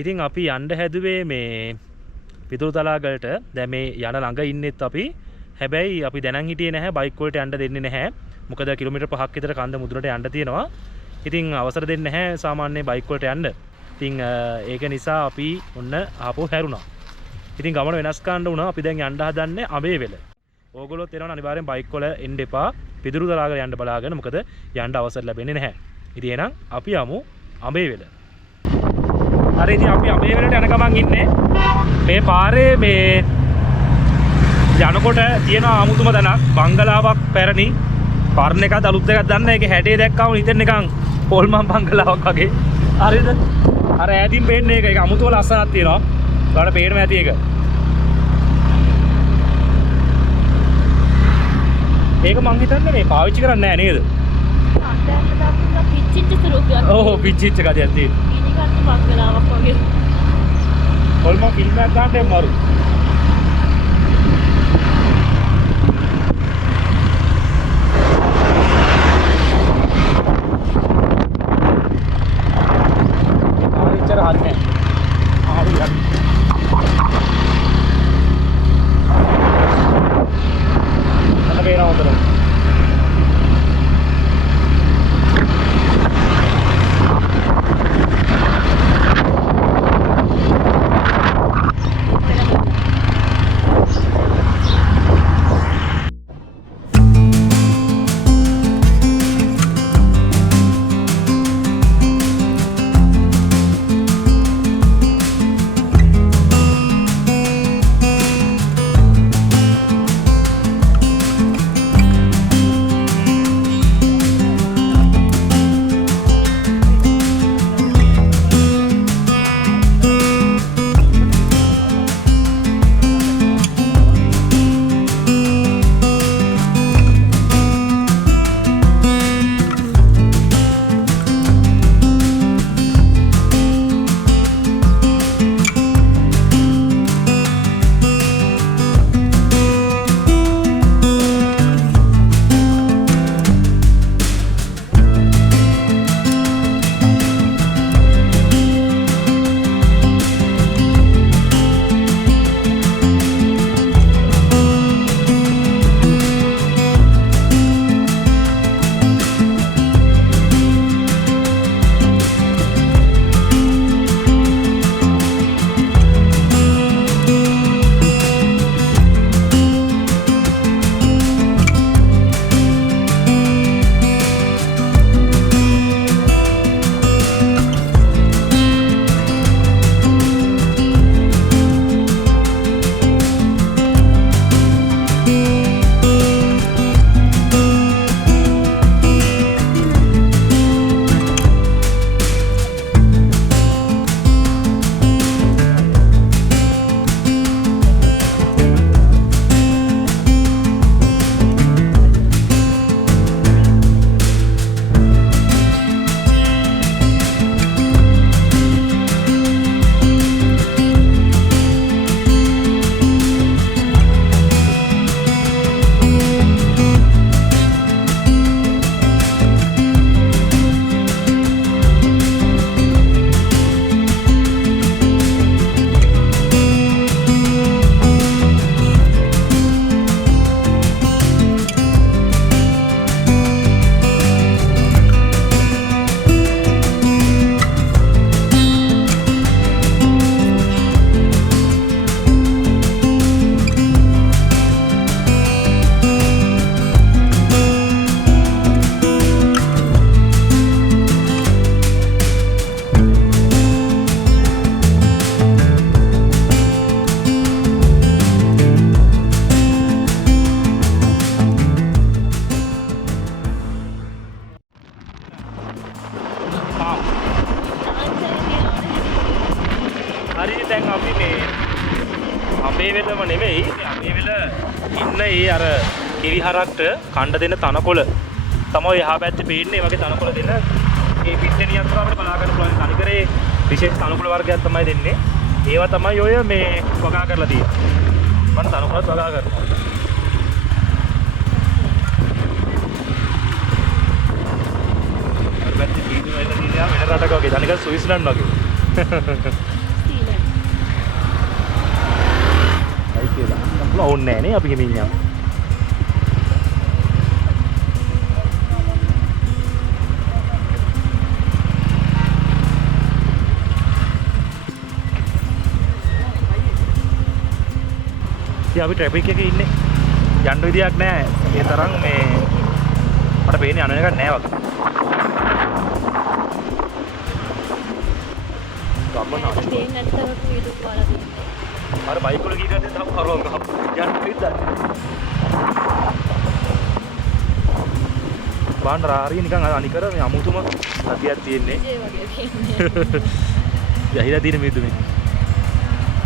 ඉතින් අපි යන්න හැදුවේ මේ පිදුරු තලාගලට. දැන් මේ යන ළඟ ඉන්නෙත් අපි. හැබැයි අපි දැනන් හිටියේ නැහැ බයික් වලට යන්න දෙන්නේ නැහැ. මොකද කිලෝමීටර් 5ක් විතර කන්ද මුදුනට යන්න තියෙනවා. ඉතින් අවසර දෙන්නේ නැහැ සාමාන්‍ය බයික් වලට යන්න. ඉතින් ඒක නිසා අපි ඔන්න ආපහු හැරුණා. ඉතින් ගමන වෙනස් කරන්න වුණා. අපි දැන් යන්න හදන්නේ අඹේවෙල. ඕගොල්ලොත් එනවා අනිවාර්යෙන් බයික් වල එන්න එපා. පිදුරු තලාගල යන්න බලාගෙන. මොකද යන්න අවසර ලැබෙන්නේ නැහැ. ඉතින් එහෙනම් අපි යමු අඹේවෙල. හරි ඉතින් අපි අඹේවෙලට යන ගමන් ඉන්නේ. මේ පාරේ මේ යනකොට තියෙන අමුතුම තැනක් බංගලාවක් පැරණි පරණ එකක් අලුත් එකක් දන්න ඒකේ හැටේ දැක්කම හිතෙන් නිකන් පොල්මන් බංගලාවක් වගේ. හරිද? අර ඈතින් පේන්නේ ඒක අමුතුම ලස්සනක් තියෙනවා. ඔයාලට පේනවා ඇති ඒක. ඒක මං හිතන්නේ මේ පාවිච්චි කරන්නේ නැහැ නේද? පිච්චිච්ච ස්වරූපයක්. ඔව් පිච්චිච්ච ගතියක් තියෙනවා. ඉනිකත් බංගලාවක් වගේ. පොල්මන් ෆිල්ම් එකක් ගන්න මරු. අඹේවෙලම නෙමෙයි අඹේවෙල ඉන්න ඒ අර කිරිහරක්ට කණ්ඩ දෙන තනකොළ තමයි එහා පැත්තේ පේන්නේ. වගේ තනකොළ දෙන ඒ පිට්ටනියක් අපිට බලා ගන්න පුළුවන්. තනිකරේ විශේෂ තනකොළ වර්ගයක් තමයි දෙන්නේ. ඒවා තමයි ඔය මේ වගා කරලා තියෙන්නේ. මම තනකොළත් වගා කරනවා. අර පැත්තේ කීතු වෙලා තියෙනවා වෙන රටක වගේ. තනිකර ස්විස්ලන්ඩ් වගේ. ඕනේ නැහැ නේ අපි ගෙමින් යමු. ඉතින් අපි ට්‍රැෆික් එකේ ඉන්නේ. යන්න විදියක් නැහැ. ඒ තරම් මේ මට පේන්නේ යන එකක් නැහැ වගේ. ගමන අර බයික් වල ගිහින් දැන් තව කරවම් ගහ. යන්න පිටද. බාණ්ඩ හරිය නිකන් අනිකර මේ අමුතුම සතියක් තියෙන්නේ. ඒ වගේ තියෙන්නේ. යහිලා තියෙන මිදුම මේ.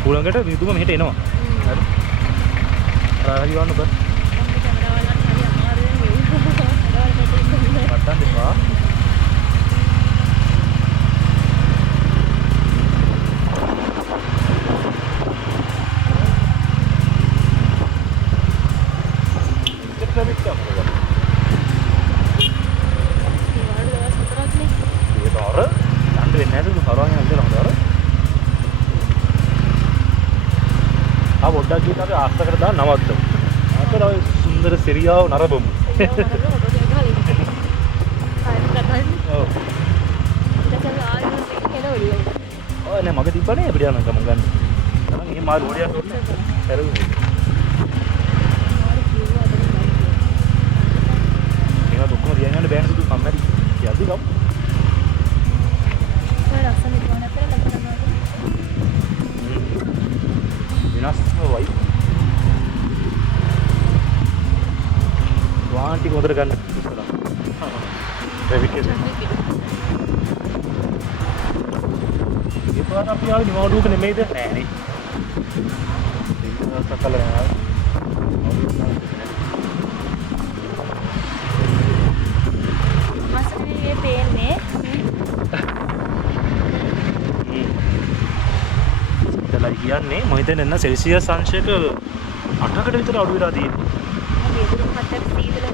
කුලඟට මිදුම මෙහෙට එනවා. හරි. හරි වන්න බෑ. මට්ටම් දෙපා. පොඩ්ඩක් ගිහින් අපි ආස්තකට දාන්න නවත්තමු. අපේ ඔය සුන්දර සිරියාව නරඹමු. ඔව් නේ මග තිබ්බනේ අපිට යන ගමන් ගන්න. තමයි එහෙම මාළු ඕඩියක් දුන්නේ. පෙරුනේ. මේවා දුක්කම තියන්න යන්න බෑනේ සුදු කම්මැලි. යද්දි ගමු. ඔය රස්සන ඉක්මනට ලැබෙනවා. විනාශම වයි. වාන්ටි කොතර ගන්න ඉස්සරහ. ට්‍රැෆික් එක. ඒපාර අපි ආවේ නිවාඩුවක නෙමෙයිද? නෑ නේ. ඒක සකල නෑ. මාසනේ පේන්නේ. ඉතලයි කියන්නේ මම හිතන්නේ නැන්න සෙල්සියස් අංශයක 8කට විතර අඩු වෙලා තියෙනවා. මේ දුරු මතක සීතල